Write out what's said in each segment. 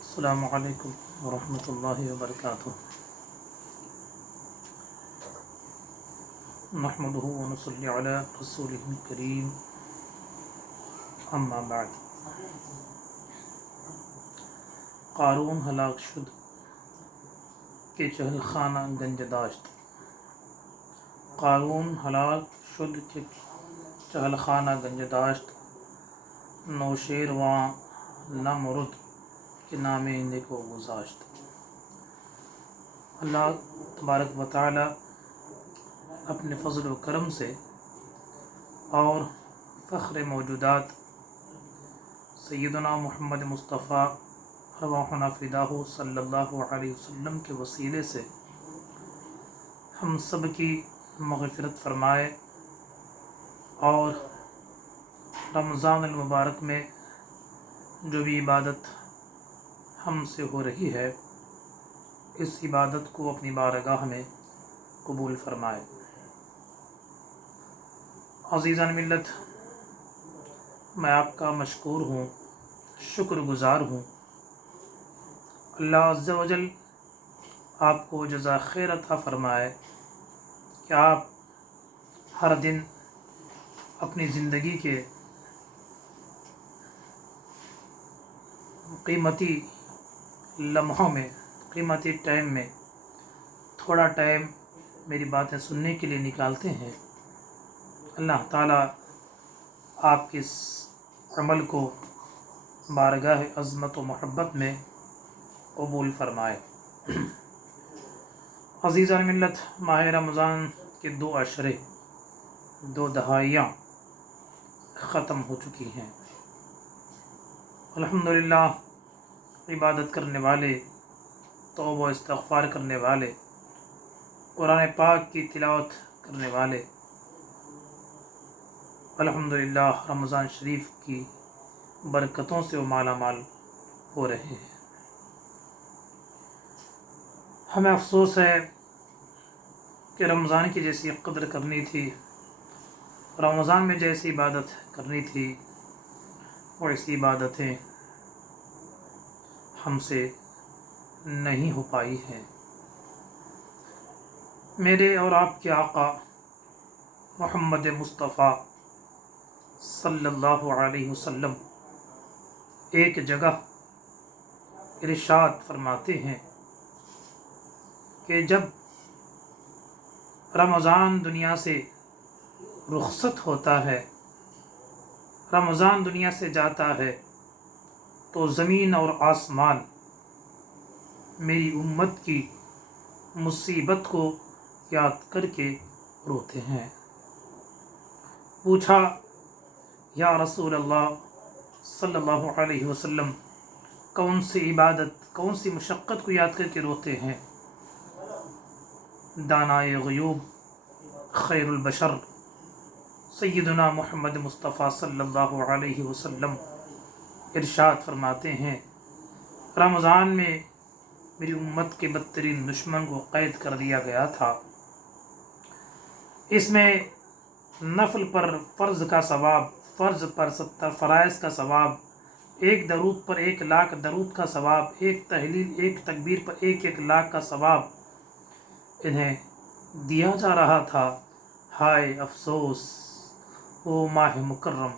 السلام علیکم ورحمۃ اللہ وبرکاتہ۔ نحمدہ ونصلی علی رسولہ الکریم، اما بعد۔ قارون ہلاک شد کہ چہل خانہ گنج داشت۔ قارون ہلاک شد کہ چہل خانہ گنج داشت، نوشیرواں نہ مرد کہ نام نکو گذاشت۔ اللہ تبارک و تعالی اپنے فضل و کرم سے اور فخر موجودات سیدنا محمد مصطفیٰ ارواحنا فداہ صلی اللہ علیہ وسلم کے وسیلے سے ہم سب کی مغفرت فرمائے، اور رمضان المبارک میں جو بھی عبادت ہم سے ہو رہی ہے اس عبادت کو اپنی بارگاہ میں قبول فرمائے۔ عزیزان ملت، میں آپ کا مشکور ہوں، شکر گزار ہوں۔ اللہ عز و جل آپ کو جزا خیر عطا فرمائے کہ آپ ہر دن اپنی زندگی کے قیمتی لمحوں میں، قیمتی ٹائم میں تھوڑا ٹائم میری باتیں سننے کے لیے نکالتے ہیں۔ اللہ تعالیٰ آپ کے اس عمل کو بارگاہ عظمت و محبت میں قبول فرمائے۔ عزیزان ملت، ماہ رمضان کے 2 عشرے، 2 دہائیاں ختم ہو چکی ہیں۔ الحمدللہ عبادت کرنے والے، توبہ و استغفار کرنے والے، قرآن پاک کی تلاوت کرنے والے الحمدللہ رمضان شریف کی برکتوں سے وہ مالا مال ہو رہے ہیں۔ ہمیں افسوس ہے کہ رمضان کی جیسی قدر کرنی تھی، رمضان میں جیسی عبادت کرنی تھی، وہ ایسی عبادتیں ہم سے نہیں ہو پائی ہیں۔ میرے اور آپ کے آقا محمد مصطفیٰ صلی اللہ علیہ وسلم ایک جگہ ارشاد فرماتے ہیں کہ جب رمضان دنیا سے رخصت ہوتا ہے، رمضان دنیا سے جاتا ہے، تو زمین اور آسمان میری امت کی مصیبت کو یاد کر کے روتے ہیں۔ پوچھا، یا رسول اللہ صلی اللہ علیہ وسلم، کون سی عبادت، کون سی مشقت کو یاد کر کے روتے ہیں؟ دانائے غیوب، خیر البشر سیدنا محمد مصطفیٰ صلی اللہ علیہ وسلم ارشاد فرماتے ہیں، رمضان میں میری امت کے بدترین دشمن کو قید کر دیا گیا تھا۔ اس میں نفل پر فرض کا ثواب، فرض پر 70 فرائض کا ثواب، 1 درود پر 1 لاکھ درود کا ثواب، 1 تحلیل، 1 تکبیر پر 1 لاکھ کا ثواب انہیں دیا جا رہا تھا۔ ہائے افسوس، وہ ماہ مکرم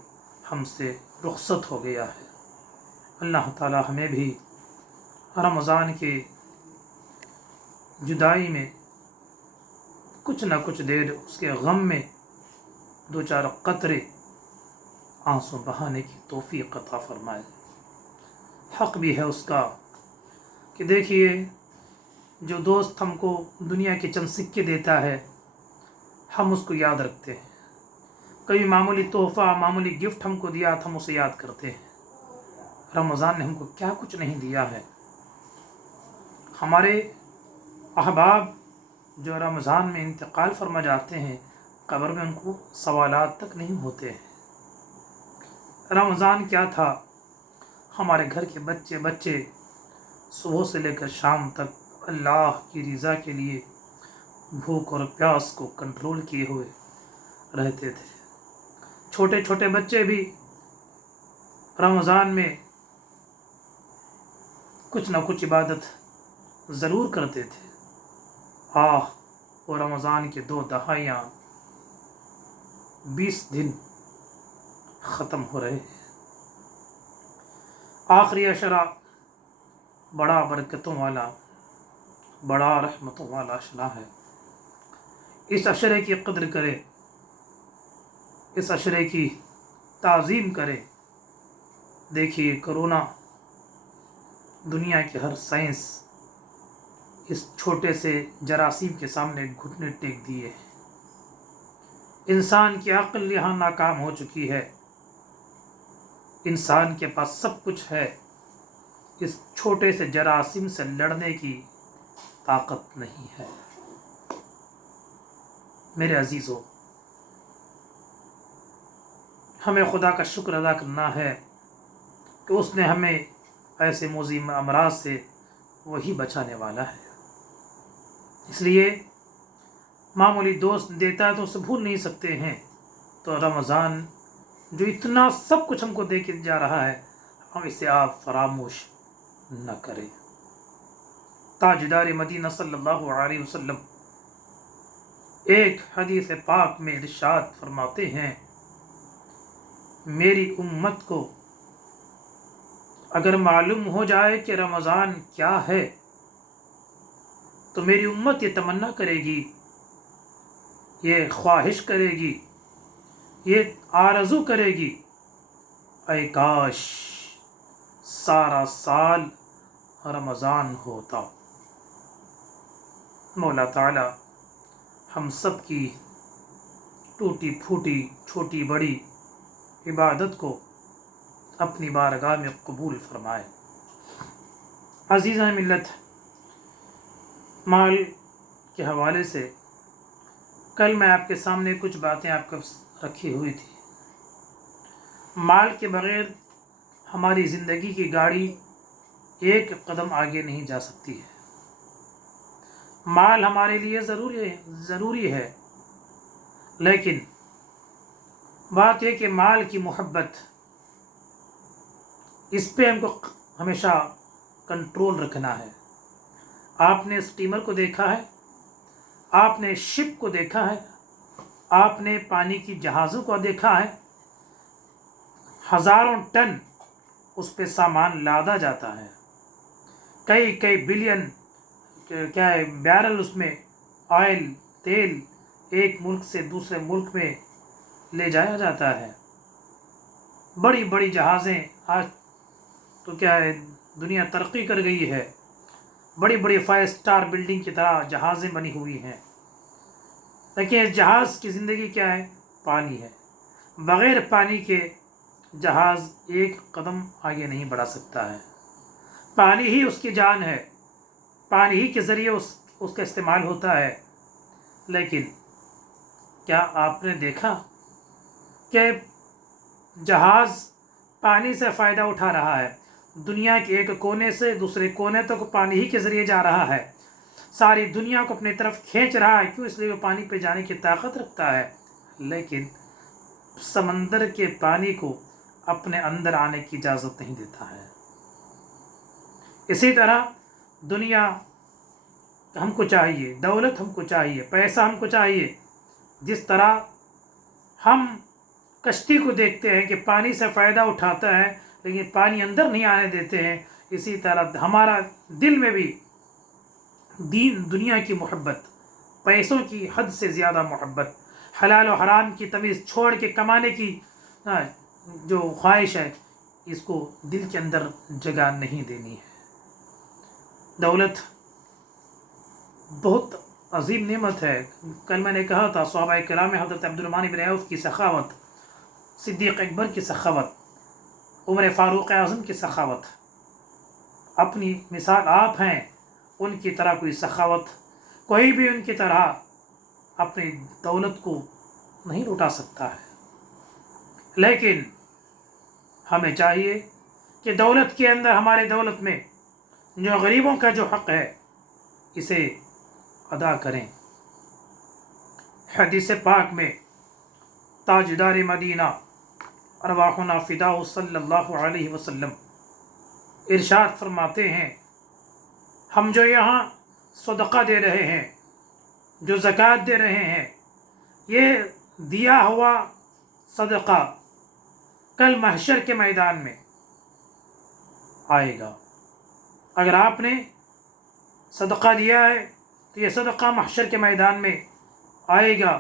ہم سے رخصت ہو گیا ہے۔ اللہ تعالی ہمیں بھی رمضان کے جدائی میں کچھ نہ کچھ دیر اس کے غم میں 2-4 قطرے آنسو بہانے کی توفیق عطا فرمائے۔ حق بھی ہے اس کا کہ دیکھیے، جو دوست ہم کو دنیا کے چند سکے دیتا ہے ہم اس کو یاد رکھتے ہیں، کبھی معمولی تحفہ، معمولی گفٹ ہم کو دیا تو ہم اسے یاد کرتے ہیں۔ رمضان نے ہم کو کیا کچھ نہیں دیا ہے۔ ہمارے احباب جو رمضان میں انتقال فرما جاتے ہیں، قبر میں ان کو سوالات تک نہیں ہوتے ہیں۔ رمضان کیا تھا؟ ہمارے گھر کے بچے صبح سے لے کر شام تک اللہ کی رضا کے لیے بھوک اور پیاس کو کنٹرول کیے ہوئے رہتے تھے۔ چھوٹے چھوٹے بچے بھی رمضان میں کچھ نہ کچھ عبادت ضرور کرتے تھے۔ اور رمضان کے 2 دہائیاں 20 دن ختم ہو رہے ہیں۔ آخری عشرہ بڑا برکتوں والا، بڑا رحمتوں والا عشرہ ہے۔ اس عشرے کی قدر کرے، اس عشرے کی تعظیم کرے۔ دیکھیے کرونا، دنیا کے ہر سائنس اس چھوٹے سے جراثیم کے سامنے گھٹنے ٹیک دیے۔ انسان کی عقل یہاں ناکام ہو چکی ہے۔ انسان کے پاس سب کچھ ہے، اس چھوٹے سے جراثیم سے لڑنے کی طاقت نہیں ہے۔ میرے عزیزو، ہمیں خدا کا شکر ادا کرنا ہے کہ اس نے ہمیں ایسے مضر امراض سے وہی بچانے والا ہے۔ اس لیے معمولی دوست دیتا ہے تو اسے بھول نہیں سکتے ہیں، تو رمضان جو اتنا سب کچھ ہم کو دے کے جا رہا ہے، ہم اسے آپ فراموش نہ کریں۔ تاجدار مدینہ صلی اللہ علیہ وسلم ایک حدیث پاک میں ارشاد فرماتے ہیں، میری امت کو اگر معلوم ہو جائے کہ رمضان کیا ہے تو میری امت یہ تمنا کرے گی، یہ خواہش کرے گی، یہ آرزو کرے گی، اے کاش سارا سال رمضان ہوتا۔ مولا تعالی ہم سب کی ٹوٹی پھوٹی چھوٹی بڑی عبادت کو اپنی بارگاہ میں قبول فرمائے۔ عزیزان ملت، مال کے حوالے سے کل میں آپ کے سامنے کچھ باتیں آپ کو رکھی ہوئی تھی۔ مال کے بغیر ہماری زندگی کی گاڑی ایک قدم آگے نہیں جا سکتی ہے۔ مال ہمارے لیے ضروری ہے، لیکن بات یہ کہ مال کی محبت، اس پہ ہم کو ہمیشہ کنٹرول رکھنا ہے۔ آپ نے اسٹیمر کو دیکھا ہے، آپ نے شپ کو دیکھا ہے، آپ نے پانی کی جہازوں کو دیکھا ہے، ہزاروں ٹن اس پہ سامان لادا جاتا ہے، کئی بلین بیرل اس میں آئل تیل ایک ملک سے دوسرے ملک میں لے جایا جاتا ہے۔ بڑی بڑی جہازیں، آج تو دنیا ترقی کر گئی ہے، بڑی بڑی 5 اسٹار بلڈنگ کی طرح جہازیں بنی ہوئی ہیں، لیکن اس جہاز کی زندگی کیا ہے؟ پانی ہے۔ بغیر پانی کے جہاز ایک قدم آگے نہیں بڑھا سکتا ہے۔ پانی ہی اس کی جان ہے، پانی ہی کے ذریعے اس کا استعمال ہوتا ہے۔ لیکن کیا آپ نے دیکھا کہ جہاز پانی سے فائدہ اٹھا رہا ہے؟ دنیا کے ایک کونے سے دوسرے کونے تک پانی ہی کے ذریعے جا رہا ہے، ساری دنیا کو اپنی طرف کھینچ رہا ہے۔ کیوں؟ اس لیے وہ پانی پہ جانے کی طاقت رکھتا ہے، لیکن سمندر کے پانی کو اپنے اندر آنے کی اجازت نہیں دیتا ہے۔ اسی طرح دنیا ہم کو چاہیے، دولت ہم کو چاہیے، پیسہ ہم کو چاہیے۔ جس طرح ہم کشتی کو دیکھتے ہیں کہ پانی سے فائدہ اٹھاتا ہے لیکن پانی اندر نہیں آنے دیتے ہیں، اسی طرح ہمارا دل میں بھی دنیا کی محبت، پیسوں کی حد سے زیادہ محبت، حلال و حرام کی تمیز چھوڑ کے کمانے کی جو خواہش ہے، اس کو دل کے اندر جگہ نہیں دینی ہے۔ دولت بہت عظیم نعمت ہے۔ کل میں نے کہا تھا صحابہ کرام میں حضرت عبدالرحمن بن عوف کی سخاوت، صدیق اکبر کی سخاوت، عمر فاروق اعظم کی سخاوت، اپنی مثال آپ ہیں، ان کی طرح کوئی سخاوت، کوئی بھی ان کی طرح اپنی دولت کو نہیں لوٹا سکتا ہے۔ لیکن ہمیں چاہیے کہ دولت کے اندر، ہماری دولت میں جو غریبوں کا جو حق ہے اسے ادا کریں۔ حدیث پاک میں تاجدار مدینہ ارواحنا فداہ صلی اللہ علیہ وسلم ارشاد فرماتے ہیں، ہم جو یہاں صدقہ دے رہے ہیں، جو زکوٰۃ دے رہے ہیں، یہ دیا ہوا صدقہ کل محشر کے میدان میں آئے گا۔ اگر آپ نے صدقہ دیا ہے تو یہ صدقہ محشر کے میدان میں آئے گا،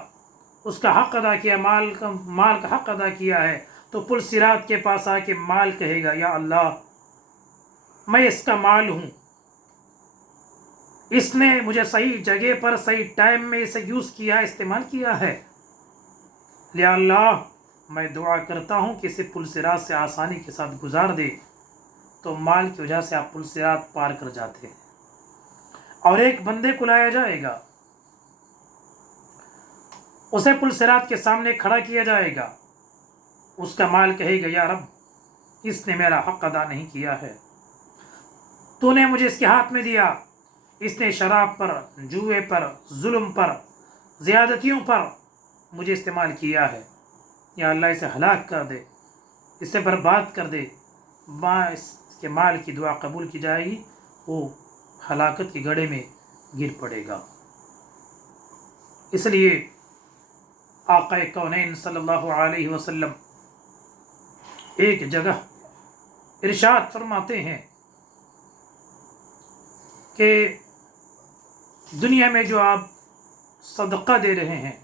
اس کا حق ادا کیا، مال کا حق ادا کیا ہے، تو پل صراط کے پاس آ کے مال کہے گا، یا اللہ میں اس کا مال ہوں، اس نے مجھے صحیح جگہ پر صحیح ٹائم میں اسے یوز کیا، استعمال کیا ہے، یا اللہ میں دعا کرتا ہوں کہ اسے پل صراط سے آسانی کے ساتھ گزار دے۔ تو مال کی وجہ سے آپ پل صراط پار کر جاتے ہیں۔ اور ایک بندے کو لایا جائے گا، اسے پل صراط کے سامنے کھڑا کیا جائے گا، اس کا مال کہے گا، یا رب اس نے میرا حق ادا نہیں کیا ہے، تو نے مجھے اس کے ہاتھ میں دیا، اس نے شراب پر، جوئے پر، ظلم پر، زیادتیوں پر مجھے استعمال کیا ہے، یا اللہ اسے ہلاک کر دے، اسے برباد کر دے۔ اس کے مال کی دعا قبول کی جائے گی، وہ ہلاکت کے گڑھے میں گر پڑے گا۔ اس لیے آقا کونین صلی اللہ علیہ وسلم ایک جگہ ارشاد فرماتے ہیں کہ دنیا میں جو آپ صدقہ دے رہے ہیں،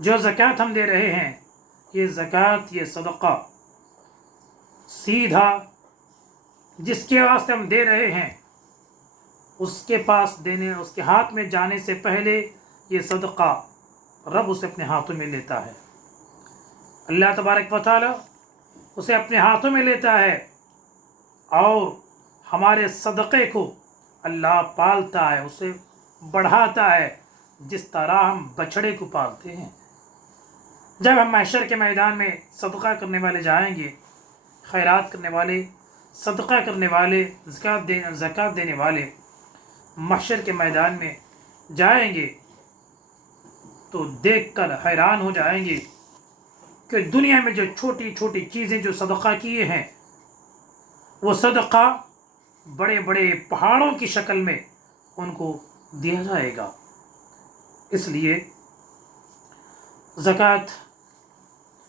جو زکوٰۃ ہم دے رہے ہیں، یہ زکوٰۃ، یہ صدقہ سیدھا جس کے واسطے ہم دے رہے ہیں اس کے پاس دینے، اس کے ہاتھ میں جانے سے پہلے یہ صدقہ رب اسے اپنے ہاتھوں میں لیتا ہے، اللہ تبارک و تعالی اسے اپنے ہاتھوں میں لیتا ہے، اور ہمارے صدقے کو اللہ پالتا ہے، اسے بڑھاتا ہے، جس طرح ہم بچڑے کو پالتے ہیں۔ جب ہم محشر کے میدان میں صدقہ کرنے والے جائیں گے، خیرات کرنے والے، صدقہ کرنے والے، زکوٰۃ دینے والے محشر کے میدان میں جائیں گے تو دیکھ کر حیران ہو جائیں گے کہ دنیا میں جو چھوٹی چھوٹی چیزیں جو صدقہ کیے ہیں، وہ صدقہ بڑے بڑے پہاڑوں کی شکل میں ان کو دیا جائے گا۔ اس لیے زکوٰۃ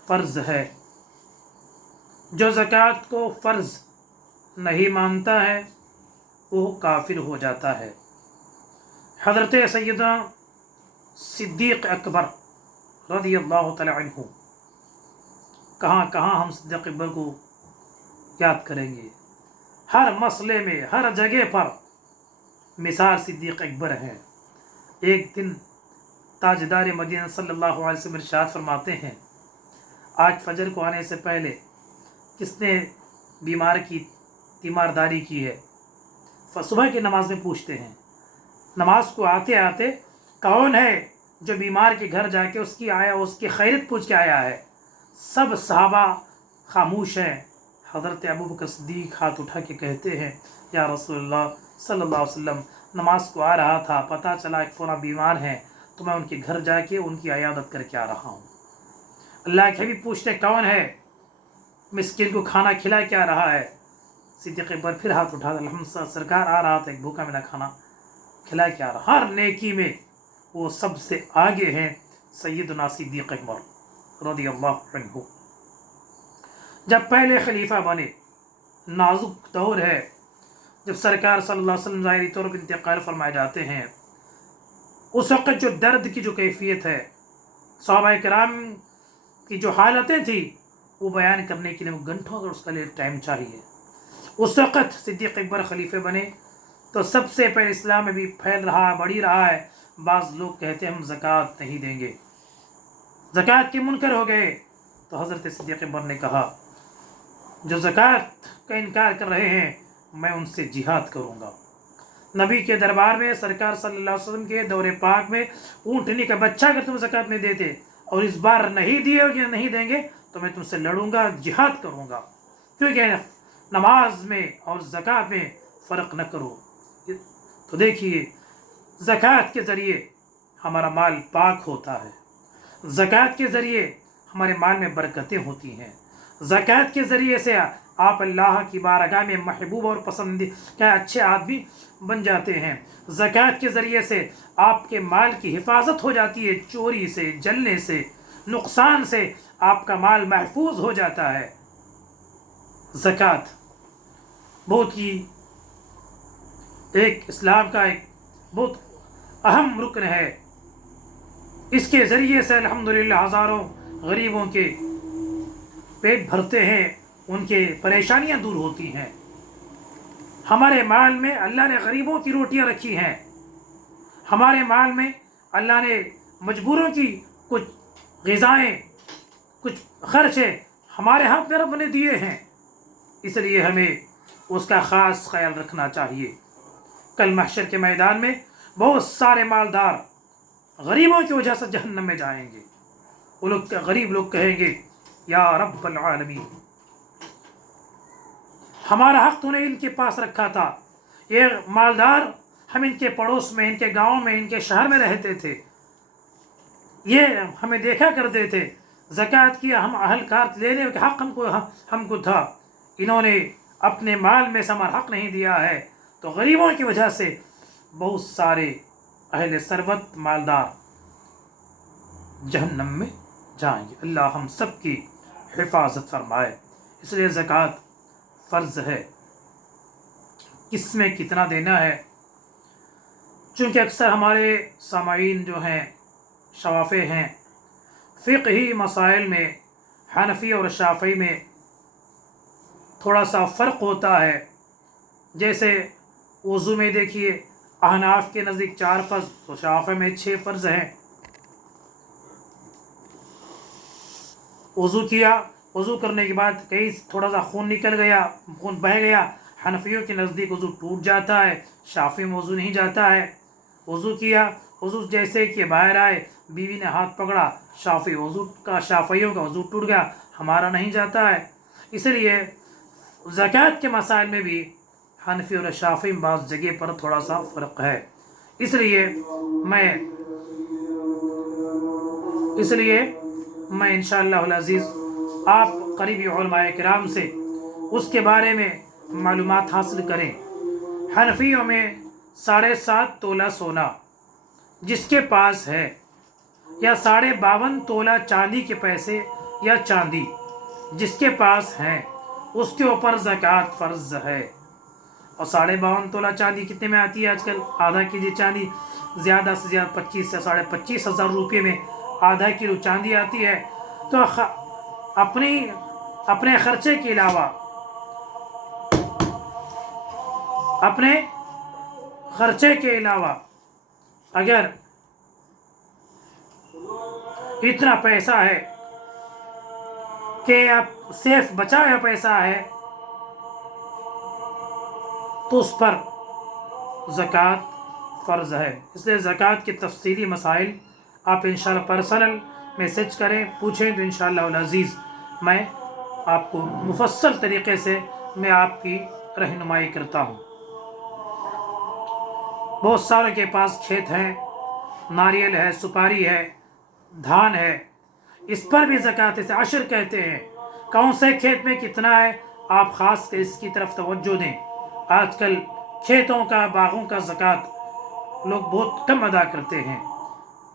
فرض ہے۔ جو زکوٰۃ کو فرض نہیں مانتا ہے وہ کافر ہو جاتا ہے۔ حضرت سیدنا صدیق اکبر رضی اللہ تعالی عنہ، کہاں کہاں ہم صدیق اکبر کو یاد کریں گے، ہر مسئلے میں، ہر جگہ پر مثال صدیق اکبر ہے۔ ایک دن تاجدار مدینہ صلی اللہ علیہ وسلم ارشاد فرماتے ہیں، آج فجر کو آنے سے پہلے کس نے بیمار کی تیمارداری کی ہے؟ صبح کی نماز میں پوچھتے ہیں، نماز کو آتے آتے کون ہے جو بیمار کے گھر جا کے اس کی خیریت پوچھ کے آیا ہے؟ سب صحابہ خاموش ہیں۔ حضرت ابوبکر صدیق ہاتھ اٹھا کے کہتے ہیں، یا رسول اللہ صلی اللہ علیہ وسلم، نماز کو آ رہا تھا، پتہ چلا کہ فلاں بیمار ہیں، تو میں ان کے گھر جا کے ان کی عیادت کر کے آ رہا ہوں۔ اللہ کے بھی پوچھتے کون ہے مسکین کو کھانا کھلا کے آ رہا ہے؟ صدیق اکبر پھر ہاتھ اٹھا، الحمد سرکار آ رہا تھا، ایک بھوکا میرا کھانا کھلا کے آ رہا۔ ہر نیکی میں وہ سب سے آگے ہیں سیدنا صدیق اکبر رضی اللہ عنہ۔ جب پہلے خلیفہ بنے، نازک دور ہے، جب سرکار صلی اللہ علیہ وسلم ظاہری طور پر انتقال فرمائے جاتے ہیں، اس وقت جو درد کی جو کیفیت ہے، صحابہ کرام کی جو حالتیں تھیں، وہ بیان کرنے کے لیے وہ گھنٹوں کا اس کا لیے ٹائم چاہیے۔ اس وقت صدیق اکبر خلیفے بنے تو سب سے پہلے اسلام میں بھی پھیل رہا ہے، بڑھی رہا ہے۔ بعض لوگ کہتے ہیں ہم زکوٰۃ نہیں دیں گے، زکوٰۃ کے منکر ہو گئے۔ تو حضرت صدیق اکبر نے کہا، جو زکوٰۃ کا انکار کر رہے ہیں میں ان سے جہاد کروں گا۔ نبی کے دربار میں، سرکار صلی اللہ علیہ وسلم کے دور پاک میں، اونٹنی کا بچہ اگر تم زکوٰۃ میں دیتے اور اس بار نہیں دیے یا نہیں دیں گے تو میں تم سے لڑوں گا، جہاد کروں گا، کیونکہ نماز میں اور زکوٰۃ میں فرق نہ کرو۔ تو دیکھیے، زکوٰۃ کے ذریعے ہمارا مال پاک ہوتا ہے، زکوٰۃ کے ذریعے ہمارے مال میں برکتیں ہوتی ہیں، زکوٰۃ کے ذریعے سے آپ اللہ کی بارگاہ میں محبوب اور پسندیدہ اچھے آدمی بن جاتے ہیں۔ زکوٰۃ کے ذریعے سے آپ کے مال کی حفاظت ہو جاتی ہے، چوری سے، جلنے سے، نقصان سے آپ کا مال محفوظ ہو جاتا ہے۔ زکوٰۃ بہت ہی ایک اسلام کا ایک بہت اہم رکن ہے۔ اس کے ذریعے سے الحمدللہ ہزاروں غریبوں کے پیٹ بھرتے ہیں، ان کے پریشانیاں دور ہوتی ہیں۔ ہمارے مال میں اللہ نے غریبوں کی روٹیاں رکھی ہیں، ہمارے مال میں اللہ نے مجبوروں کی کچھ غذائیں، کچھ خرچے ہمارے ہاتھ میں رب نے دیے ہیں، اس لیے ہمیں اس کا خاص خیال رکھنا چاہیے۔ کل محشر کے میدان میں بہت سارے مالدار غریبوں کی وجہ سے جہنم میں جائیں گے۔ وہ لوگ غریب لوگ کہیں گے یا رب العالمین، ہمارا حق تو نے ان کے پاس رکھا تھا، یہ مالدار ہم ان کے پڑوس میں، ان کے گاؤں میں، ان کے شہر میں رہتے تھے، یہ ہمیں دیکھا کرتے تھے، زکوٰۃ کی ہم اہلکار لینے کا حق ہم کو تھا، انہوں نے اپنے مال میں سے ہمارا حق نہیں دیا ہے، تو غریبوں کی وجہ سے بہت سارے اہل ثروت مالدار جہنم میں جائیں گے۔ اللہ ہم سب کی حفاظت فرمائے۔ اس لیے زکوٰۃ فرض ہے۔ کس میں کتنا دینا ہے؟ چونکہ اکثر ہمارے سامعین جو ہیں شوافع ہیں، فقہی مسائل میں حنفی اور شافعی میں تھوڑا سا فرق ہوتا ہے۔ جیسے وضو میں دیکھیے، احناف کے نزدیک 4 فرض تو شافعی میں 6 فرض ہیں۔ وضو کیا، وضو کرنے کے بعد کہیں تھوڑا سا خون نکل گیا، خون بہہ گیا، حنفیوں کے نزدیک وضو ٹوٹ جاتا ہے، شافعی میں وضو نہیں جاتا ہے۔ وضو کیا، وضو جیسے کہ باہر آئے، بیوی نے ہاتھ پکڑا، شافعیوں کا وضو ٹوٹ گیا، ہمارا نہیں جاتا ہے۔ اس لیے زکوٰۃ کے مسائل میں بھی حنفی اور شافعی بعض جگہ پر تھوڑا سا فرق ہے۔ اس لیے میں انشاءاللہ العزیز آپ قریبی علماء کرام سے اس کے بارے میں معلومات حاصل کریں۔ حنفیوں میں 7.5 تولہ سونا جس کے پاس ہے، یا 52.5 تولہ چاندی کے پیسے یا چاندی جس کے پاس ہیں، اس کے اوپر زکوٰۃ فرض ہے۔ اور 52.5 تولہ چاندی کتنے میں آتی ہے آج کل؟ آدھا کیجی چاندی زیادہ سے زیادہ 25 سے 25.5 ہزار روپے میں آدھا کلو چاندی آتی ہے۔ تو اپنے خرچے کے علاوہ اگر اتنا پیسہ ہے کہ آپ سیف بچا ہوا پیسہ ہے تو اس پر زکوٰۃ فرض ہے۔ اس لیے زکوٰۃ کے تفصیلی مسائل آپ انشاءاللہ پرسنل میسج کریں، پوچھیں تو انشاءاللہ العزیز میں آپ کو مفصل طریقے سے میں آپ کی رہنمائی کرتا ہوں۔ بہت ساروں کے پاس کھیت ہیں، ناریل ہے، سپاری ہے، دھان ہے، اس پر بھی زکوٰۃ سے عشر کہتے ہیں۔ کون سے کھیت میں کتنا ہے، آپ خاص کر اس کی طرف توجہ دیں۔ آج کل کھیتوں کا، باغوں کا زکوٰۃ لوگ بہت کم ادا کرتے ہیں۔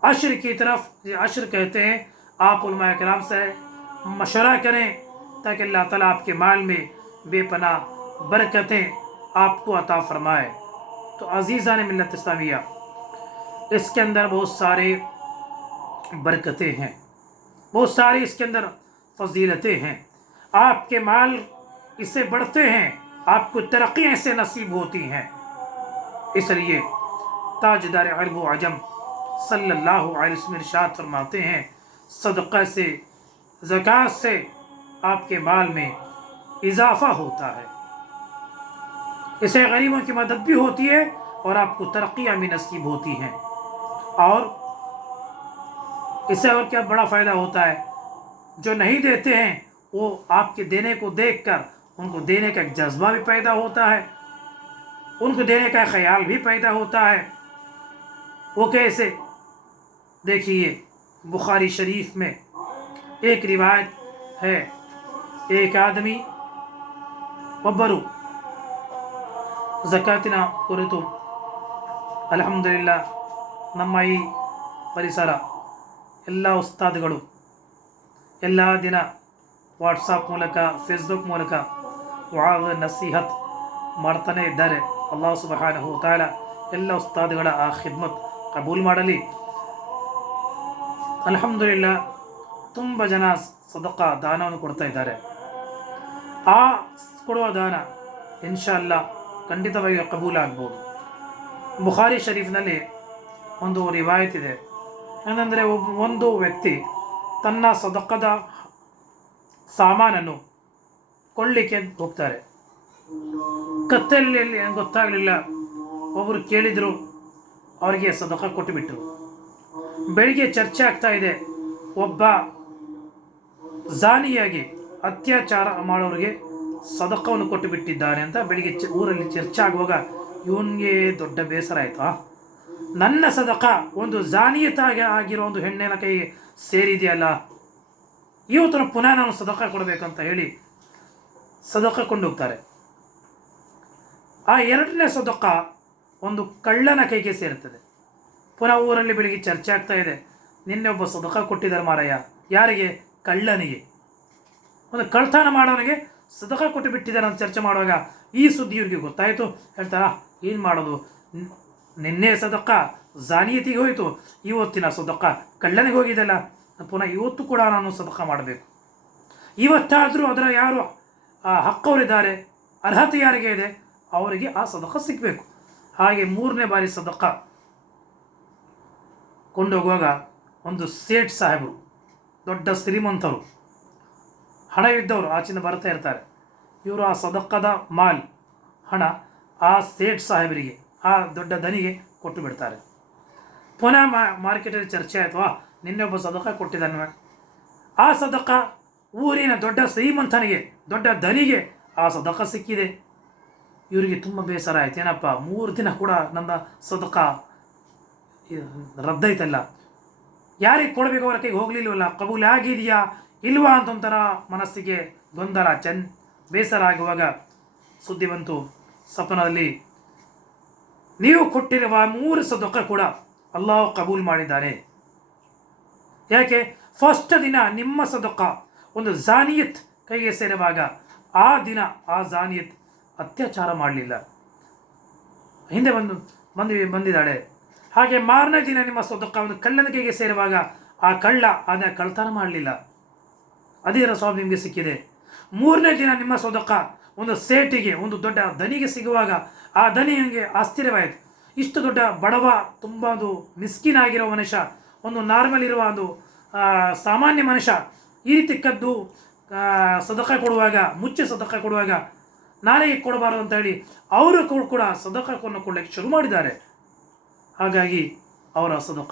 عشر کی طرف عشر کہتے ہیں۔ آپ علماء کرام سے مشورہ کریں تاکہ اللہ تعالیٰ آپ کے مال میں بے پناہ برکتیں آپ کو عطا فرمائے۔ تو عزیزان ملت اسلامیہ، اس کے اندر بہت سارے برکتیں ہیں، بہت ساری اس کے اندر فضیلتیں ہیں۔ آپ کے مال اس سے بڑھتے ہیں، آپ کو ترقی سے نصیب ہوتی ہیں۔ اس لیے تاجدار عرب و عجم صلی اللہ علیہ وسلم ارشاد فرماتے ہیں، صدقہ سے، زکوٰۃ سے آپ کے مال میں اضافہ ہوتا ہے، اس سے غریبوں کی مدد بھی ہوتی ہے اور آپ کو ترقیاں بھی نصیب ہوتی ہیں۔ اور اس سے اور کیا بڑا فائدہ ہوتا ہے، جو نہیں دیتے ہیں وہ آپ کے دینے کو دیکھ کر ان کو دینے کا ایک جذبہ بھی پیدا ہوتا ہے، ان کو دینے کا خیال بھی پیدا ہوتا ہے۔ وہ کیسے؟ دیکھیے بخاری شریف میں ایک روایت ہے، ایک آدمی ಒಬ್ಬರು ಝಕಾತಿನ ಕುರಿತು ಅಲ್ಹಮ್ದುಲಿಲ್ಲಾ ನಮ್ಮ ಈ ಪರಿಸರ ಎಲ್ಲ ಉಸ್ತಾದ್ಗಳು ಎಲ್ಲ ದಿನ ವಾಟ್ಸಪ್ ಮೂಲಕ ಫೇಸ್ಬುಕ್ ಮೂಲಕ ವಾದ್ ನಸೀಹತ್ ಮಾಡ್ತಾನೆ ಇದ್ದಾರೆ. ಅಲ್ಲಾಹ್ ಸುಬ್ಹಾನಹು ವ ತಆಲಾ ಎಲ್ಲ ಉಸ್ತಾದ್ಗಳ ಆ ಖಿದ್ಮತ್ ಕಬೂಲ್ ಮಾಡಲಿ. ಅಲ್ಹಮ್ದುಲಿಲ್ಲಾ ತುಂಬ ಜನ ಸದಕಾ ದಾನವನ್ನು ಕೊಡ್ತಾ ಇದ್ದಾರೆ. ಆ ಕೊಡುವ ದಾನ ಇನ್ಶಾ ಅಲ್ಲಾ ಖಂಡಿತವಾಗಿ ಕಬೂಲ್ ಆಗ್ಬೋದು. ಬುಖಾರಿ ಶರೀಫ್ನಲ್ಲಿ ಒಂದು ರಿವಾಯತ್ ಇದೆ. ಏನಂದರೆ ಒಂದು ವ್ಯಕ್ತಿ ತನ್ನ ಸದಕದ ಸಾಮಾನನ್ನು ಕೊಳ್ಳಿಕ್ಕೆ ಹೋಗ್ತಾರೆ. ಕತ್ತಲೆಯಲ್ಲಿ ಗೊತ್ತಾಗಲಿಲ್ಲ. ಒಬ್ಬರು ಕೇಳಿದರು, ಅವರಿಗೆ ಸದಕ ಕೊಟ್ಟುಬಿಟ್ರು. ಬೆಳಿಗ್ಗೆ ಚರ್ಚೆ ಆಗ್ತಾ ಇದೆ, ಒಬ್ಬ ಜಾನಿಯಾಗಿ ಅತ್ಯಾಚಾರ ಮಾಡೋರಿಗೆ ಸದಕವನ್ನು ಕೊಟ್ಟು ಬಿಟ್ಟಿದ್ದಾನೆ ಅಂತ ಬೆಳಿಗ್ಗೆ ಊರಲ್ಲಿ ಚರ್ಚೆ ಆಗುವಾಗ ಇವನಿಗೆ ದೊಡ್ಡ ಬೇಸರ ಆಯಿತು. ನನ್ನ ಸದಕ ಒಂದು ಜಾನಿಯತಾಗಿ ಆಗಿರೋ ಒಂದು ಹೆಣ್ಣಿನ ಕೈಗೆ ಸೇರಿದೆಯಲ್ಲ, ಇವತ್ತು ಪುನಃ ನಾನು ಸದಕ ಕೊಡಬೇಕಂತ ಹೇಳಿ ಸದಕ ಕೊಂಡೋಗ್ತಾರೆ. ಆ ಎರಡನೇ ಸದಕ ಒಂದು ಕಳ್ಳನ ಕೈಗೆ ಸೇರ್ತದೆ. ಪುನಃ ಊರಲ್ಲಿ ಬೆಳಿಗ್ಗೆ ಚರ್ಚೆ ಆಗ್ತಾ ಇದೆ, ನಿನ್ನೆ ಒಬ್ಬ ಸದಕ ಕೊಟ್ಟಿದ್ದಾರೆ ಮಾರಯ್ಯ. ಯಾರಿಗೆ? ಕಳ್ಳನಿಗೆ. ಒಂದು ಕಳ್ತನ ಮಾಡೋನಿಗೆ ಸದಕ ಕೊಟ್ಟು ಬಿಟ್ಟಿದ್ದಾರೆ ಅಂತ ಚರ್ಚೆ ಮಾಡುವಾಗ ಈ ಸುದ್ದಿ ಇವ್ರಿಗೆ ಗೊತ್ತಾಯಿತು. ಹೇಳ್ತಾರ, ಏನು ಮಾಡೋದು, ನಿನ್ನೆ ಸದಕ ಜಾನಿಯತಿಗೆ ಹೋಯಿತು, ಇವತ್ತಿನ ಸದಕ ಕಳ್ಳನಿಗೆ ಹೋಗಿದ್ದಲ್ಲ, ಪುನಃ ಇವತ್ತು ಕೂಡ ನಾನು ಸದಕ ಮಾಡಬೇಕು. ಇವತ್ತಾದರೂ ಅದರ ಯಾರು ಹಕ್ಕವರಿದ್ದಾರೆ, ಅರ್ಹತೆ ಯಾರಿಗೆ ಇದೆ, ಅವರಿಗೆ ಆ ಸದಕ ಸಿಗಬೇಕು. ಹಾಗೆ ಮೂರನೇ ಬಾರಿ ಸದಕ ಕೊಂಡೋಗುವಾಗ ಒಂದು ಸೇಠ್ ಸಾಹೇಬರು, ದೊಡ್ಡ ಶ್ರೀಮಂತರು, ಹಣ ಇದ್ದವರು ಆಚಿಂದ ಬರ್ತಾ ಇರ್ತಾರೆ. ಇವರು ಆ ಸದಕದ ಮಾಲ್ ಹಣ ಆ ಸೇಠ್ ಸಾಹೇಬರಿಗೆ, ಆ ದೊಡ್ಡ ದನಿಗೆ ಕೊಟ್ಟು ಬಿಡ್ತಾರೆ. ಪುನಃ ಮಾರ್ಕೆಟಲ್ಲಿ ಚರ್ಚೆ ಆಯಿತು, ನಿನ್ನೆ ಒಬ್ಬ ಸದಕ ಕೊಟ್ಟಿದ್ದಾನೆ. ಆ ಸದಕ ಊರಿನ ದೊಡ್ಡ ಶ್ರೀಮಂತನಿಗೆ, ದೊಡ್ಡ ದನಿಗೆ ಆ ಸದಕ ಸಿಕ್ಕಿದೆ. ಇವರಿಗೆ ತುಂಬ ಬೇಸರ ಆಯ್ತು. ಏನಪ್ಪ, 3 ದಿನ ಕೂಡ ನನ್ನ ಸದಕ ರದ್ದೈತಲ್ಲ, ಯಾರಿಗೆ ಕೊಡಬೇಕು ಅವರ ಕೈಗೆ ಹೋಗಲಿಲ್ವಲ್ಲ, ಕಬೂಲ್ ಆಗಿದೆಯಾ ಇಲ್ವಾ ಅಂತ ಒಂಥರ ಮನಸ್ಸಿಗೆ ಗೊಂದಲ, ಬೇಸರ ಆಗುವಾಗ ಸುದ್ದಿ ಬಂತು ಸಪನದಲ್ಲಿ, ನೀವು ಕೊಟ್ಟಿರುವ 3 ಸದಕ ಕೂಡ ಅಲ್ಲಾಹ್ ಕಬೂಲ್ ಮಾಡಿದ್ದಾನೆ. ಯಾಕೆ? ಫಸ್ಟ್ ದಿನ ನಿಮ್ಮ ಸದಕ ಒಂದು ಜಾನಿಯತ್ ಕೈಗೆ ಸೇರುವಾಗ ಆ ದಿನ ಆ ಜಾನಿಯತ್ ಅತ್ಯಾಚಾರ ಮಾಡಲಿಲ್ಲ, ಹಿಂದೆ ಬಂದಿದ್ದಾಳೆ. ಹಾಗೆ ಮಾರನೇ ದಿನ ನಿಮ್ಮ ಸದಕ ಒಂದು ಕಳ್ಳನ ಕೈಗೆ ಸೇರುವಾಗ ಆ ಕಳ್ಳ ಅದನ್ನ ಕಳ್ತನ ಮಾಡಲಿಲ್ಲ, ಅದೇ ಸವಾಬ್ ನಿಮಗೆ ಸಿಕ್ಕಿದೆ. 3ನೇ ದಿನ ನಿಮ್ಮ ಸದಕ ಒಂದು ಸೇಟಿಗೆ, ಒಂದು ದೊಡ್ಡ ದನಿಗೆ ಸಿಗುವಾಗ ಆ ದನಿಗೆ ಆಶ್ಚರ್ಯವಾಯಿತು. ಇಷ್ಟು ದೊಡ್ಡ ಬಡವ, ತುಂಬ ಒಂದು ಮಿಸ್ಕಿನ್ ಆಗಿರೋ ಮನುಷ್ಯ, ಒಂದು ನಾರ್ಮಲ್ ಇರುವ ಒಂದು ಸಾಮಾನ್ಯ ಮನುಷ್ಯ ಈ ರೀತಿ ಕದ್ದು ಸದಕ ಕೊಡುವಾಗ, ಮುಚ್ಚಿ ಸದಕ ಕೊಡುವಾಗ ನಾನೇ ಕೊಡಬಾರದು ಅಂತ ಹೇಳಿ ಅವರು ಕೂಡ ಸದಕವನ್ನು ಕೊಡಲಿಕ್ಕೆ ಶುರು ಮಾಡಿದ್ದಾರೆ. ಹಾಗಾಗಿ ಅವರ ಸದಕ